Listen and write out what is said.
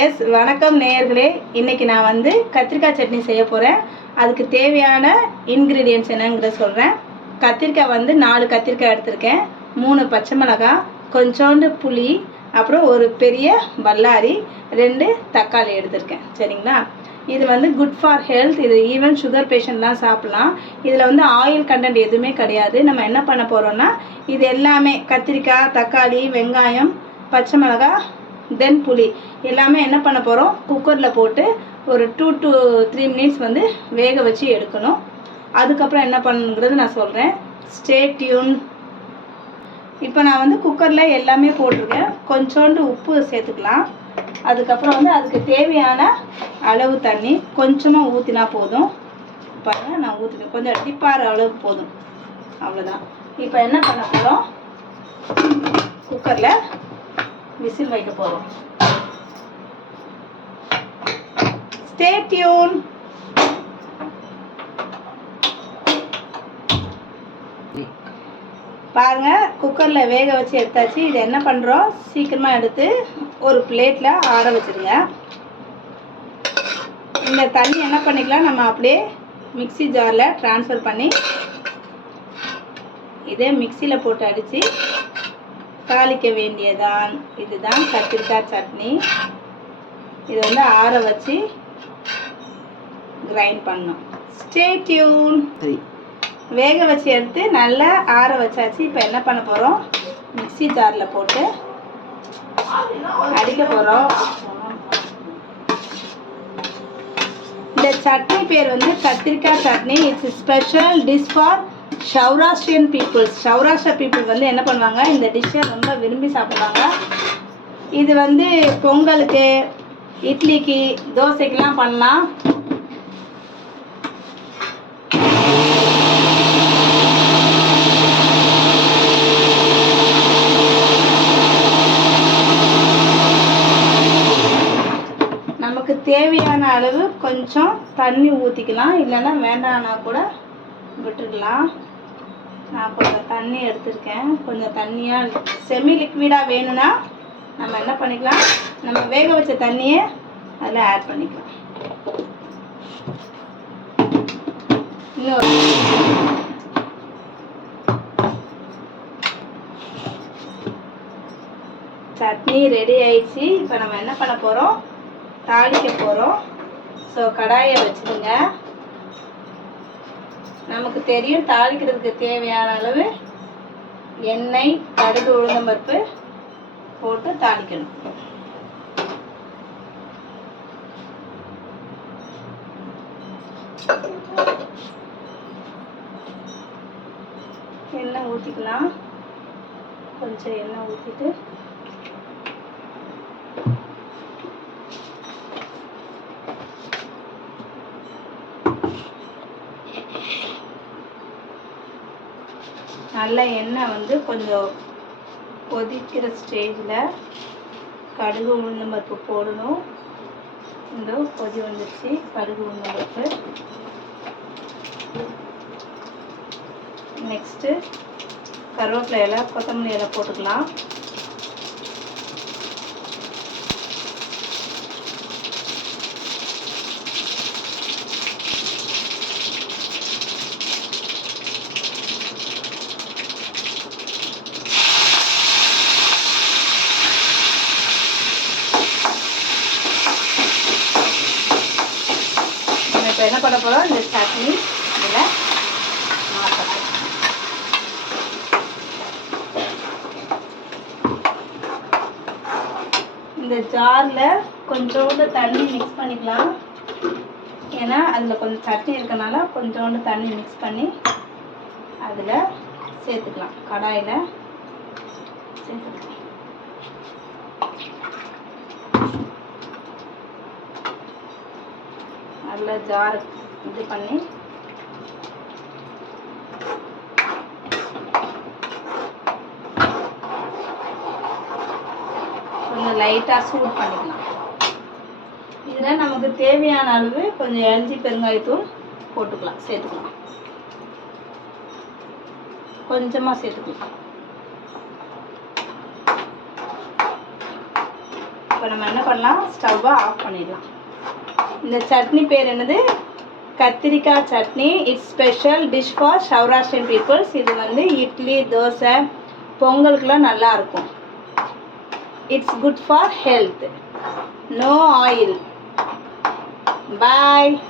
S வணக்கம் நேயர்களே. இன்றைக்கி நான் வந்து கத்திரிக்காய் சட்னி செய்ய போகிறேன். அதுக்கு தேவையான இன்க்ரீடியன்ட்ஸ் என்னங்கிறத சொல்கிறேன். கத்திரிக்காய் வந்து 4 கத்திரிக்காய் எடுத்திருக்கேன், 3 பச்சை மிளகாய், கொஞ்சோண்டு புளி, அப்புறம் ஒரு பெரிய பல்லாரி, 2 தக்காளி எடுத்திருக்கேன். சரிங்களா? இது வந்து குட் ஃபார் ஹெல்த். இது ஈவன் சுகர் பேஷண்ட்லாம் சாப்பிட்லாம். இதில் வந்து ஆயில் கண்டென்ட் எதுவுமே கிடையாது. நம்ம என்ன பண்ண போகிறோன்னா, இது எல்லாமே கத்திரிக்காய், தக்காளி, வெங்காயம், பச்சை மிளகாய், தென் புளி எல்லாமே என்ன பண்ண போகிறோம், குக்கரில் போட்டு ஒரு 2 to 3 மினிட்ஸ் வந்து வேக வச்சு எடுக்கணும். அதுக்கப்புறம் என்ன பண்ணுங்கிறது நான் சொல்கிறேன். Stay tune. இப்போ நான் வந்து குக்கரில் எல்லாமே போட்டிருக்கேன். கொஞ்சோண்டு உப்பு சேர்த்துக்கலாம். அதுக்கப்புறம் வந்து அதுக்கு தேவையான அளவு தண்ணி கொஞ்சமாக ஊற்றினா போதும். பாருங்கள், நான் ஊற்றினேன். கொஞ்சம் டிப்பாகிற அளவுக்கு போதும், அவ்வளோதான். இப்போ என்ன பண்ண போகிறோம், குக்கரில் விசில் வைக்க போகிறோம். Stay tune. பாருங்க, குக்கரில் வேக வச்சு எடுத்தாச்சு. இது என்ன பண்ணுறோம், சீக்கிரமாக எடுத்து ஒரு பிளேட்டில் ஆற வச்சுருங்க. இந்த தண்ணி என்ன பண்ணிக்கலாம், நம்ம அப்படியே மிக்ஸி ஜாரில் ட்ரான்ஸ்ஃபர் பண்ணி இதே மிக்சியில் போட்டு அடித்து தாளிக்க வேண்டியதான். இதுதான் கத்திரிக்காய் சட்னி. இதை வந்து ஆற வச்சு கிரைண்ட் பண்ணணும். Stay tune. வேக வச்சு எடுத்து நல்லா ஆற வச்சாச்சு. இப்போ என்ன பண்ண போகிறோம், மிக்ஸி ஜாரில் போட்டு அடிக்க போகிறோம். இந்த சட்னி பேர் வந்து கத்திரிக்காய் chutney. It's special dish for Saurashtrian peoples. Saurashtra people வந்து என்ன பண்ணுவாங்க, இந்த டிஷ்ஷை ரொம்ப விரும்பி சாப்பிடுவாங்க. இது வந்து பொங்கலுக்கு, இட்லிக்கு, தோசைக்கெலாம் பண்ணலாம். நமக்கு தேவையான அளவு கொஞ்சம் தண்ணி ஊற்றிக்கலாம், இல்லைன்னா வேண்டாம்னா கூட விட்டுடலாம். நான் கொஞ்சம் தண்ணி எடுத்துருக்கேன். கொஞ்சம் தண்ணியாக செமி லிக்விடாக வேணும்னா நம்ம என்ன பண்ணிக்கலாம், நம்ம வேக வச்ச தண்ணியை அதில் ஆட் பண்ணிக்கலாம். இன்னொரு சட்னி ரெடி ஆயிடுச்சு. இப்போ நம்ம என்ன பண்ண போகிறோம், தாளிக்க போகிறோம். ஸோ கடாயை வச்சுடுங்க. நமக்கு தெரியும் தாளிக்கிறதுக்கு தேவையான அளவு எண்ணெய், கடுகு, உளுந்தம்பருப்பு போட்டு தாளிக்கணும். எண்ணெய் ஊற்றிக்கலாம். கொஞ்சம் எண்ணெய் ஊற்றிட்டு நல்ல எண்ணெய் வந்து கொஞ்சம் கொதிக்கிற ஸ்டேஜில் கடுகு, உளுந்தம்பருப்பு போடணும். இந்த கொதி வந்துடுச்சு. கடுகு, உளுந்தம்பருப்பு. நெக்ஸ்ட்டு கருவேப்பிலை இலை, கொத்தமல்லி இலை போட்டுக்கலாம். இப்போ என்ன பண்ண போகிறோம், இந்த சட்னி இதில் மாற்றணும். இந்த ஜாரில் கொஞ்சோண்டு தண்ணி மிக்ஸ் பண்ணிக்கலாம். ஏன்னா அதில் கொஞ்சம் சட்னி இருக்கனால கொஞ்சோண்டு தண்ணி மிக்ஸ் பண்ணி அதில் சேர்த்துக்கலாம். கடாயில் சேர்த்துக்கலாம். நல்லா ஜார் இது பண்ணி கொஞ்சம் லைட்டாக சூட் பண்ணிக்கலாம். இதில் நமக்கு தேவையான அளவு கொஞ்சம் இஞ்சி பெருங்காயத்தூள் போட்டுக்கலாம், சேர்த்துக்கலாம். கொஞ்சமாக சேர்த்துக்கலாம். இப்போ நம்ம என்ன பண்ணலாம், ஸ்டவ்வை ஆஃப் பண்ணிடலாம். இந்த சட்னி பேர் என்னது, கத்திரிக்காய் chutney. It's special dish for Saurashtran peoples. இது வந்து இட்லி, தோசை, பொங்கலுக்குலாம் நல்லாயிருக்கும். It's good for health. No oil. Bye.